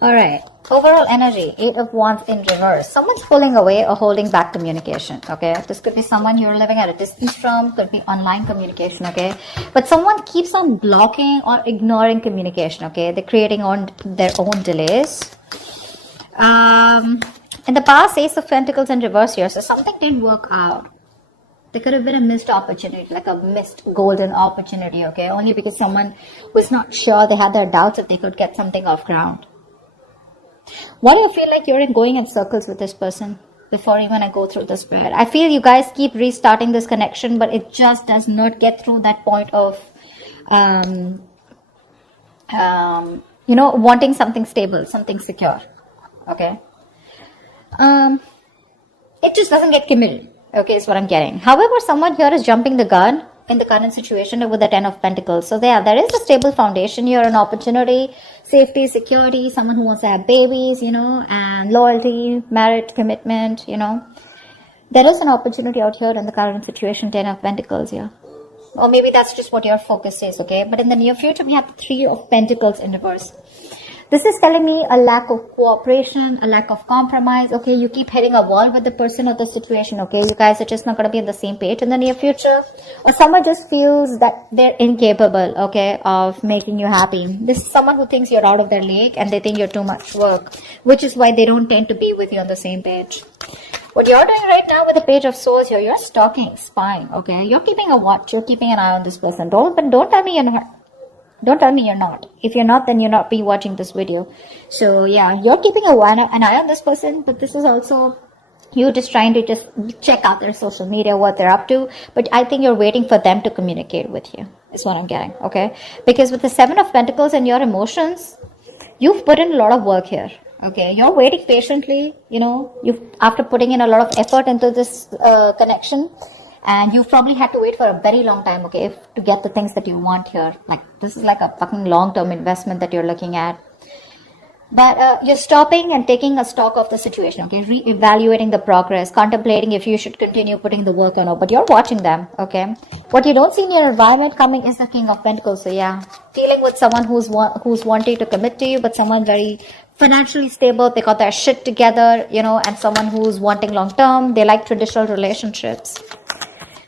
All right. Overall energy, 8 of Wands in reverse. Someone's pulling away or holding back communication, okay? This could be someone you're living at a distance from, could be online communication, okay? But someone keeps on blocking or ignoring communication, okay? They're creating on their own delays. In the past, Ace of Pentacles in reverse here, so something didn't work out. There could have been a missed opportunity, like a missed golden opportunity, okay? Only because someone was not sure, they had their doubts if they could get something off ground. Why do you feel like you're going in circles with this person before even I go through the spread? I feel you guys keep restarting this connection, but it just does not get through that point of, wanting something stable, something secure, okay? It just doesn't get committed, okay, is what I'm getting. However, someone here is jumping the gun in the current situation with the 10 of Pentacles. So there is a stable foundation here, an opportunity, safety, security, someone who wants to have babies, and loyalty, marriage, commitment, There is an opportunity out here in the current situation, 10 of Pentacles here. Or maybe that's just what your focus is, okay? But in the near future, we have the 3 of Pentacles in reverse. This is telling me a lack of cooperation, a lack of compromise. Okay, you keep hitting a wall with the person or the situation. Okay, you guys are just not going to be on the same page in the near future. Or someone just feels that they're incapable, okay, of making you happy. This is someone who thinks you're out of their league and they think you're too much work, which is why they don't tend to be with you on the same page. What you're doing right now with the Page of Swords here, you're stalking, spying, okay? You're keeping a watch, you're keeping an eye on this person. Don't tell me you're not. Don't tell me you're not. If you're not, then you're not be watching this video. So yeah, you're keeping an eye on this person, but this is also you just trying to just check out their social media, what they're up to. But I think you're waiting for them to communicate with you, is what I'm getting, okay? Because with the 7 of Pentacles and your emotions, you've put in a lot of work here, okay? You're waiting patiently, after putting in a lot of effort into this connection. And you've probably had to wait for a very long time, okay, to get the things that you want here. Like, this is like a fucking long-term investment that you're looking at. But you're stopping and taking a stock of the situation, okay, re-evaluating the progress, contemplating if you should continue putting the work or not. But you're watching them, okay. What you don't see in your environment coming is the King of Pentacles. So yeah, dealing with someone who's wanting to commit to you, but someone very financially stable, they got their shit together, and someone who's wanting long-term, they like traditional relationships.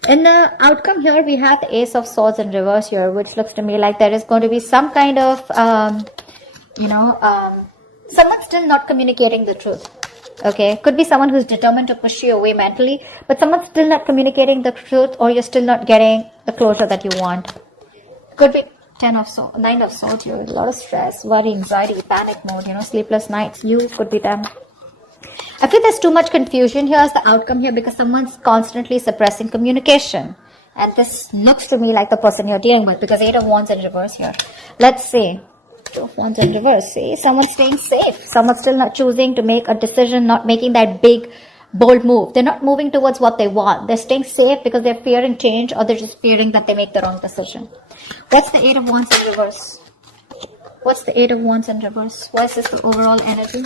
In the outcome here, we have the Ace of Swords in reverse here, which looks to me like there is going to be some kind of, someone still not communicating the truth. Okay, could be someone who's determined to push you away mentally, but someone's still not communicating the truth, or you're still not getting the closure that you want. Could be 9 of Swords here, a lot of stress, worry, anxiety, panic mode, sleepless nights. You could be them. I feel there's too much confusion here as the outcome here because someone's constantly suppressing communication. And this looks to me like the person you're dealing with because 8 of Wands in reverse here. Let's see. 2 of Wands in reverse. See, someone's staying safe. Someone's still not choosing to make a decision, not making that big, bold move. They're not moving towards what they want. They're staying safe because they're fearing change or they're just fearing that they make the wrong decision. What's the 8 of Wands in reverse? What's the 8 of Wands in reverse? What is this the overall energy?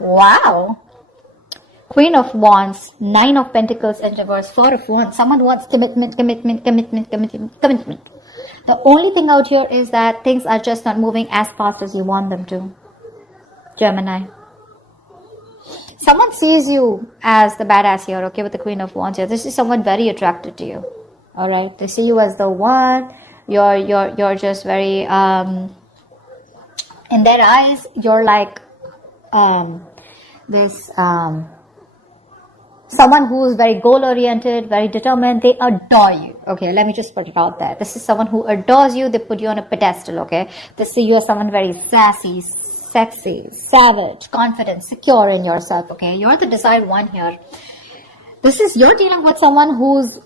Wow. Queen of Wands, 9 of Pentacles in reverse, 4 of Wands. Someone wants commitment. The only thing out here is that things are just not moving as fast as you want them to. Gemini. Someone sees you as the badass here, okay, with the Queen of Wands here. This is someone very attracted to you. Alright. They see you as the one. You're just very in their eyes, you're like someone who is very goal-oriented, very determined. They adore you. Okay, let me just put it out there. This is someone who adores you. They put you on a pedestal, okay? They see you as someone very sassy, sexy, savage, confident, secure in yourself, okay? You're the desired one here. You're dealing with someone who was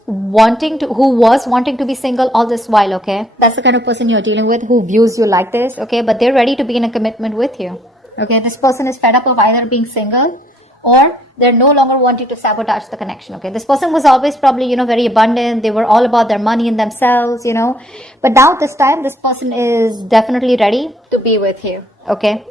wanting to be single all this while, okay? That's the kind of person you're dealing with who views you like this, okay? But they're ready to be in a commitment with you. Okay, this person is fed up of either being single or they're no longer wanting to sabotage the connection. Okay, this person was always probably, very abundant. They were all about their money and themselves, But now this time, this person is definitely ready to be with you. Okay.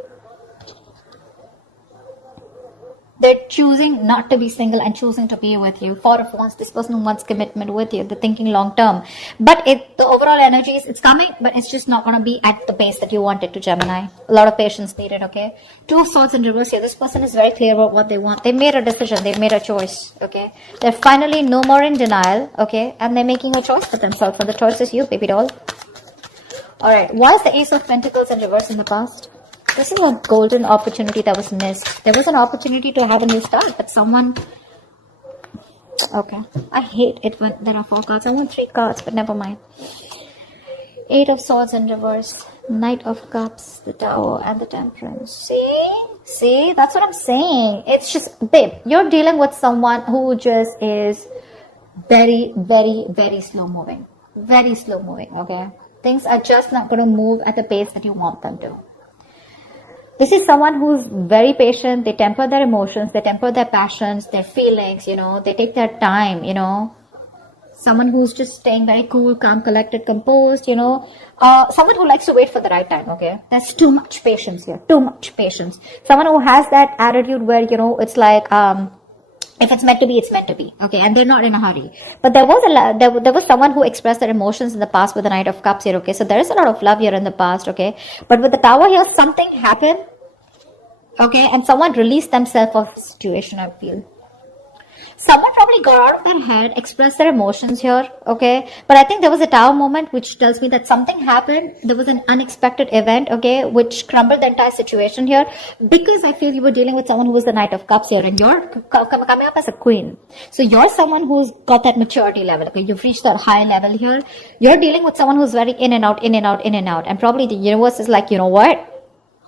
They're choosing not to be single and choosing to be with you. Four of Wands, this person wants commitment with you. They're thinking long term. But the overall energy is, it's coming, but it's just not going to be at the pace that you want it to, Gemini. A lot of patience needed, okay? Two of Swords in reverse here. This person is very clear about what they want. They made a decision. They've made a choice, okay? They're finally no more in denial, okay? And they're making a choice for themselves. And the choice is you, baby doll. Alright, why is the Ace of Pentacles in reverse in the past? This is a golden opportunity that was missed. There was an opportunity to have a new start, but someone... Okay. I hate it when there are 4 cards. I want 3 cards, but never mind. 8 of Swords in reverse. Knight of Cups, the Tower, and the Temperance. See? See? That's what I'm saying. It's just... Babe, you're dealing with someone who just is very, very, very slow moving. Very slow moving, okay? Things are just not going to move at the pace that you want them to. This is someone who's very patient. They temper their emotions. They temper their passions, their feelings, you know. They take their time, you know. Someone who's just staying very cool, calm, collected, composed, you know. Someone who likes to wait for the right time, okay. There's too much patience here. Too much patience. Someone who has that attitude where, you know, it's like, if it's meant to be, it's meant to be. Okay, and they're not in a hurry. But there was someone who expressed their emotions in the past with the Knight of Cups here. Okay, so there is a lot of love here in the past. Okay, but with the Tower here, something happened. Okay, and someone released themselves of the situation, I feel. Someone probably got out of their head, expressed their emotions here, okay? But I think there was a Tower moment which tells me that something happened. There was an unexpected event, okay, which crumbled the entire situation here. Because I feel you were dealing with someone who was the Knight of Cups here, and you're coming up as a queen. So you're someone who's got that maturity level, okay? You've reached that high level here. You're dealing with someone who's very in and out, in and out, in and out. And probably the universe is like, you know what?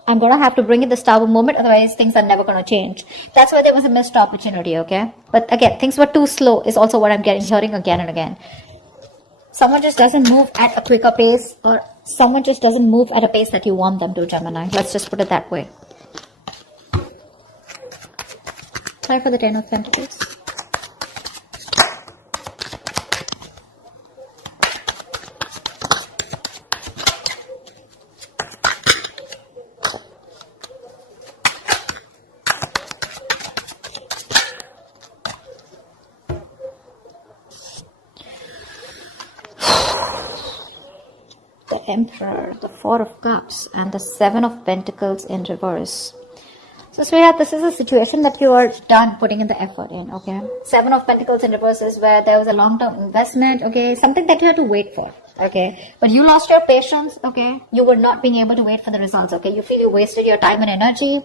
I'm going to have to bring in this Tower moment, otherwise things are never going to change. That's why there was a missed opportunity, okay? But again, things were too slow is also what I'm hearing again and again. Someone just doesn't move at a quicker pace, or someone just doesn't move at a pace that you want them to, Gemini. Let's just put it that way. Try for the 10 of Pentacles. Emperor, the 4 of Cups, and the 7 of Pentacles in reverse. So, sweetheart, this is a situation that you are done putting in the effort in, okay? 7 of Pentacles in reverse is where there was a long-term investment, okay? Something that you had to wait for, okay? But you lost your patience, okay? You were not being able to wait for the results, okay? You feel you wasted your time and energy.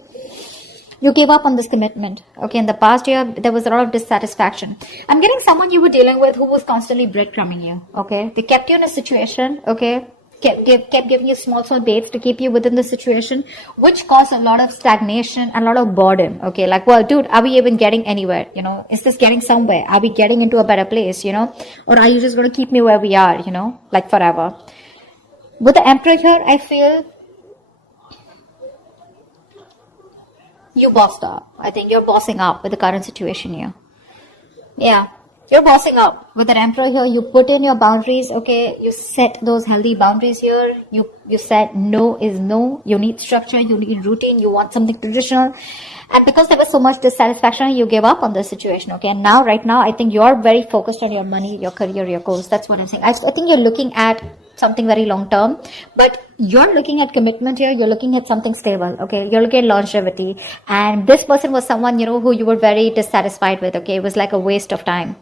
You gave up on this commitment, okay? In the past year, there was a lot of dissatisfaction. I'm getting someone you were dealing with who was constantly breadcrumbing you, okay? They kept you in a situation, okay? Kept giving you small baits to keep you within the situation, which caused a lot of stagnation and a lot of boredom. Okay, like, well, dude, are we even getting anywhere? You know, is this getting somewhere? Are we getting into a better place? You know, or are you just going to keep me where we are? You know, like forever. With the Emperor here, I feel you bossed up. I think you're bossing up with the current situation here. Yeah. You're bossing up. With the Emperor here, you put in your boundaries, okay? You set those healthy boundaries here. You said no is no. You need structure, you need routine, you want something traditional. And because there was so much dissatisfaction, you gave up on the situation, okay? And now, right now, I think you're very focused on your money, your career, your goals. That's what I'm saying. I think you're looking at something very long term, but you're looking at commitment here. You're looking at something stable, okay? You're looking at longevity. And this person was someone, you know, who you were very dissatisfied with, okay? It was like a waste of time.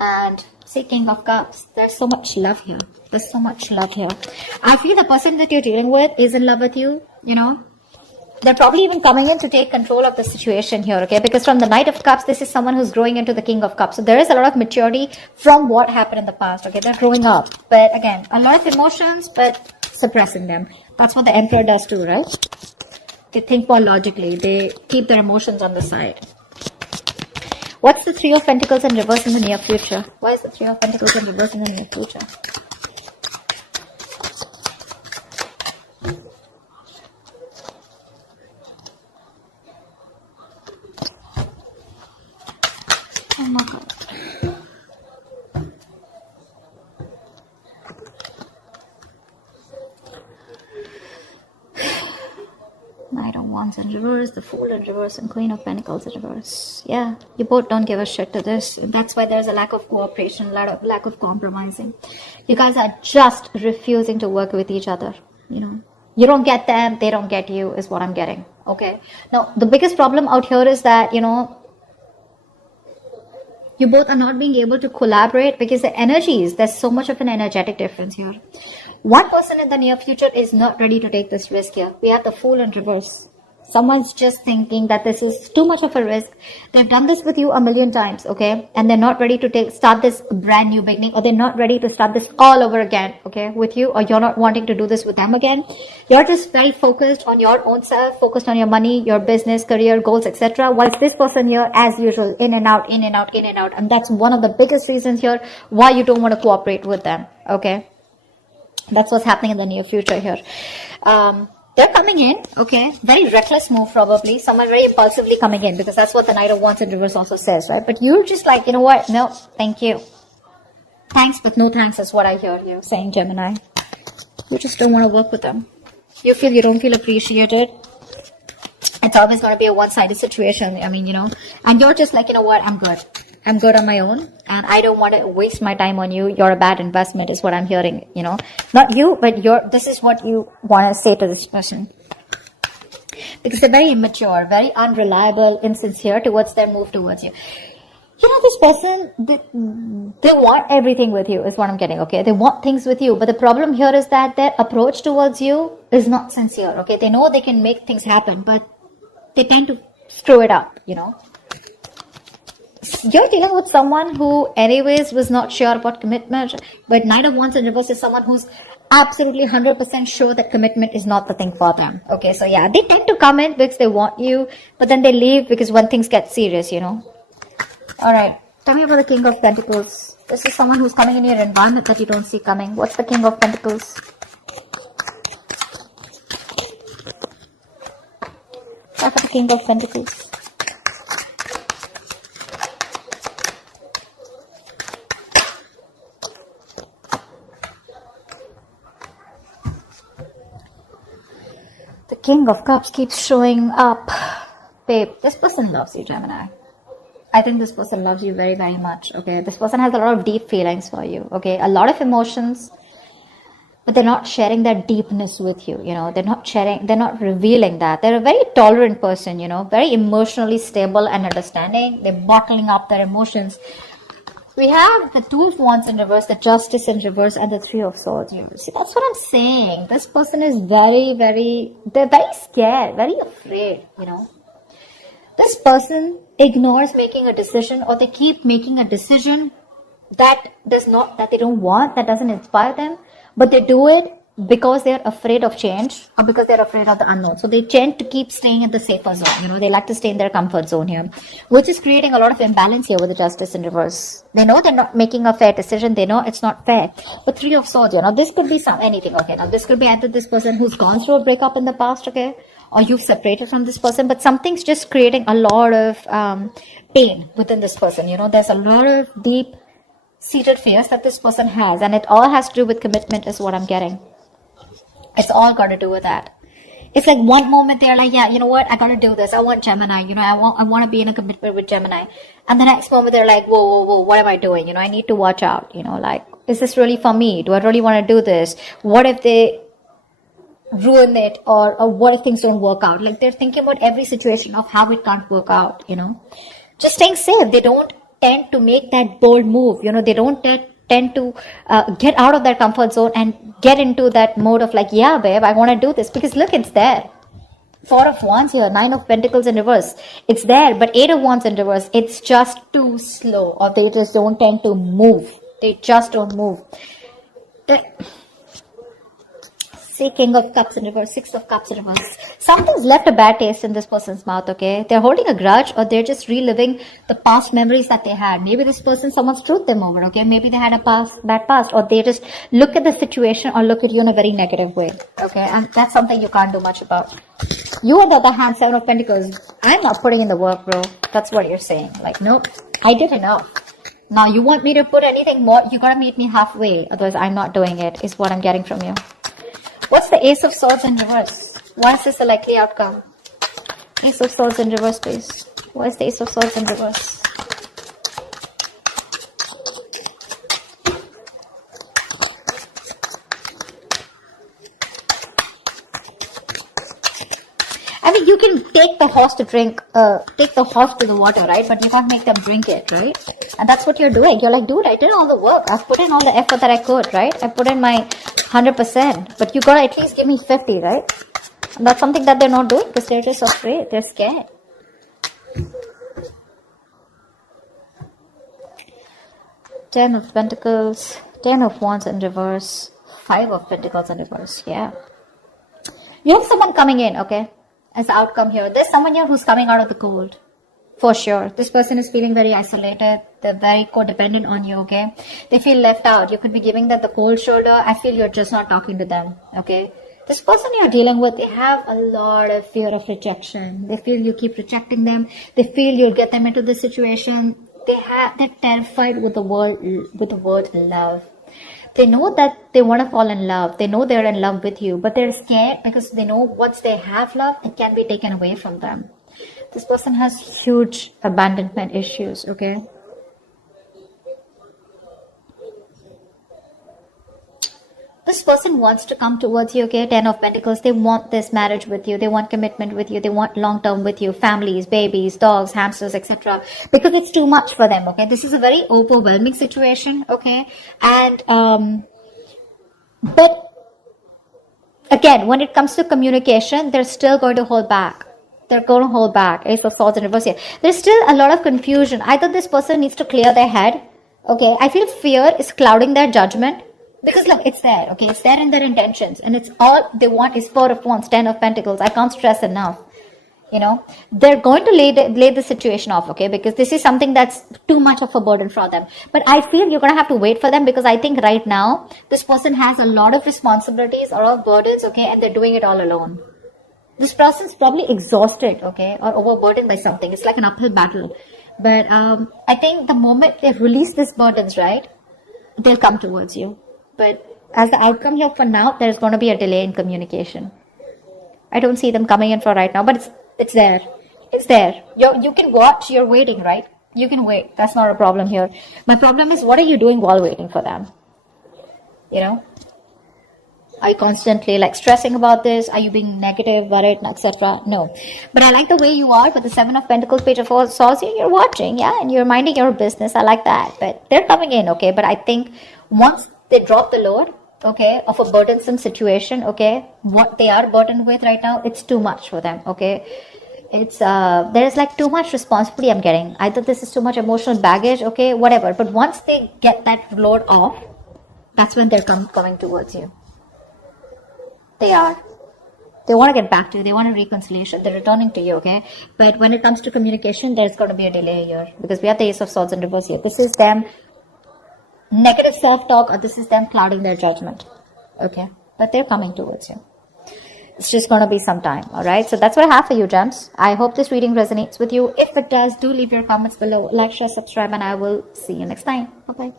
And see, King of Cups, there's so much love here. There's so much love here. I feel the person that you're dealing with is in love with you, you know. They're probably even coming in to take control of the situation here, okay? Because from the Knight of Cups, this is someone who's growing into the King of Cups. So there is a lot of maturity from what happened in the past, okay? They're growing up. But again, a lot of emotions, but suppressing them. That's what the Emperor does too, right? They think more logically. They keep their emotions on the side. What's the 3 of Pentacles in reverse in the near future? Why is the 3 of Pentacles in reverse in the near future? Oh my God. I don't Wands in reverse, the Fool in reverse, and Queen of Pentacles in reverse. Yeah, you both don't give a shit to this. That's why there's a lack of cooperation, lack of compromising. You guys are just refusing to work with each other, you know. You don't get them, they don't get you, is what I'm getting. Okay. Now, the biggest problem out here is that, you know, you both are not being able to collaborate because the energies, there's so much of an energetic difference here. One person in the near future is not ready to take this risk here. We have the Fool in reverse. Someone's just thinking that this is too much of a risk. They've done this with you a million times, okay? And they're not ready to start this brand new beginning, or they're not ready to start this all over again, okay, with you, or you're not wanting to do this with them again. You're just very focused on your own self, focused on your money, your business, career, goals, etc. Whilst this person here, as usual, in and out, in and out, in and out. And that's one of the biggest reasons here why you don't want to cooperate with them, okay? That's what's happening in the near future here. They're coming in, okay, very reckless move probably, someone very impulsively coming in, because that's what the Knight of Wands in reverse also says, right? But you're just like, you know what, no, thank you. Thanks, but no thanks is what I hear you saying, Gemini. You just don't want to work with them. You don't feel appreciated. It's always going to be a one-sided situation, I mean, you know, and you're just like, you know what, I'm good on my own, and I don't want to waste my time on you. You're a bad investment is what I'm hearing, you know. Not you, but this is what you want to say to this person. Because they're very immature, very unreliable, insincere towards their move towards you. You know, this person, they want everything with you is what I'm getting, okay. They want things with you, but the problem here is that their approach towards you is not sincere, okay. They know they can make things happen, but they tend to screw it up, you know. You're dealing with someone who anyways was not sure about commitment, but Knight of Wands in reverse is someone who's absolutely 100% sure that commitment is not the thing for them. Okay, so yeah, they tend to come in because they want you, but then they leave because when things get serious, you know. Alright, tell me about the King of Pentacles. This is someone who's coming in your environment that you don't see coming. What's the King of Pentacles? Tell for the King of Pentacles. King of Cups keeps showing up. Babe, this person loves you, Gemini. I think this person loves you very, very much, okay? This person has a lot of deep feelings for you, okay? A lot of emotions, but they're not sharing that deepness with you, you know? They're not revealing that. They're a very tolerant person, you know? Very emotionally stable and understanding. They're bottling up their emotions. We have the Two of Wands in reverse, the Justice in reverse, and the Three of Swords in reverse. See, that's what I'm saying. This person is they're very scared, very afraid, you know. This person ignores making a decision, or they keep making a decision that they don't want, that doesn't inspire them, but they do it because they're afraid of change or because they're afraid of the unknown. So they tend to keep staying in the safer zone, you know. They like to stay in their comfort zone here, which is creating a lot of imbalance here with the Justice in reverse. They know they're not making a fair decision. They know it's not fair. But Three of Swords, you know, this could be anything, okay. Now this could be either this person who's gone through a breakup in the past, okay, or you've separated from this person, but something's just creating a lot of pain within this person, you know. There's a lot of deep seated fears that this person has, and it all has to do with commitment is what I'm getting. It's all got to do with that. It's like one moment they're like, yeah, you know what, I got to do this. I want Gemini, you know, I want to be in a commitment with Gemini. And the next moment they're like, whoa, what am I doing? You know, I need to watch out, you know, like, is this really for me? Do I really want to do this? What if they ruin it, or what if things don't work out? Like, they're thinking about every situation of how it can't work out, you know. Just staying safe. They don't tend to make that bold move, you know. They don't tend to get out of their comfort zone and get into that mode of like, yeah, babe, I want to do this, because look, it's there. Four of Wands here, Nine of Pentacles in reverse. It's there, but Eight of Wands in reverse. It's just too slow, or they just don't tend to move. They just don't move. See, King of Cups in reverse, Six of Cups in reverse. Something's left a bad taste in this person's mouth, okay? They're holding a grudge, or they're just reliving the past memories that they had. Maybe this person, someone screwed them over, okay? Maybe they had a bad past, or they just look at the situation or look at you in a very negative way, okay? And that's something you can't do much about. You, on the other hand, Seven of Pentacles, I'm not putting in the work, bro. That's what you're saying. Like, nope, I did enough. Now, you want me to put anything more? You gotta meet me halfway. Otherwise, I'm not doing it, is what I'm getting from you. What's the Ace of Swords in reverse? Why is this the likely outcome? Ace of Swords in reverse, please. Why is the Ace of Swords in reverse? I mean, you can take the horse to drink, take the horse to the water, right? But you can't make them drink it, right? And that's what you're doing. You're like, dude, I did all the work. I've put in all the effort that I could, right? I put in my 100%. But you gotta at least give me 50, right? And that's something that they're not doing because they're just afraid. They're scared. Ten of Pentacles, 10 of Wands in reverse, 5 of Pentacles in reverse. Yeah. You have someone coming in, okay? As the outcome here, there's someone here who's coming out of the cold, for sure. This person is feeling very isolated. They're very codependent on you, okay? They feel left out. You could be giving them the cold shoulder. I feel you're just not talking to them, okay? This person you're dealing with, they have a lot of fear of rejection. They feel you keep rejecting them. They feel you'll get them into this situation. They're terrified with the word love. They know that they want to fall in love. They know they're in love with you, but they're scared because they know once they have love, it can be taken away from them. This person has huge abandonment issues, okay? This person wants to come towards you, okay? 10 of Pentacles. They want this marriage with you. They want commitment with you. They want long-term with you. Families, babies, dogs, hamsters, etc. Because it's too much for them, okay? This is a very overwhelming situation, okay? And, but again, when it comes to communication, they're still going to hold back. They're going to hold back. Ace of Swords in reverse here. There's still a lot of confusion. Either this person needs to clear their head, okay? I feel fear is clouding their judgment. Because look, it's there, okay? It's there in their intentions. And it's all they want is 4 of Wands, 10 of Pentacles. I can't stress enough. You know, they're going to lay the situation off, okay? Because this is something that's too much of a burden for them. But I feel you're going to have to wait for them because I think right now, this person has a lot of responsibilities, a lot of burdens, okay? And they're doing it all alone. This person's probably exhausted, okay? Or overburdened by something. It's like an uphill battle. But I think the moment they release these burdens, right? They'll come towards you. But as the outcome here for now, there's going to be a delay in communication. I don't see them coming in for right now, but it's there. It's there. You can watch. You're waiting, right? You can wait. That's not a problem here. My problem is, what are you doing while waiting for them? You know? Are you constantly like stressing about this? Are you being negative, worried, etc.? No. But I like the way you are with the 7 of Pentacles, Page of Swords. You're watching, yeah, and you're minding your business. I like that. But they're coming in, okay? But I think once they drop the load, okay, of a burdensome situation, okay, what they are burdened with right now, it's too much for them, okay. It's there's like too much responsibility I'm getting. Either this is too much emotional baggage, okay, whatever. But once they get that load off, that's when they're coming towards you. They want to get back to you. They want a reconciliation. They're returning to you, okay. But when it comes to communication, there's going to be a delay here because we have the Ace of Swords in reverse here. This is them negative self-talk, or this is them clouding their judgment, okay? But they're coming towards you. It's just going to be some time, all right? So that's what I have for you, gems. I hope this reading resonates with you. If it does, do leave your comments below. Like, share, subscribe, and I will see you next time. Bye-bye.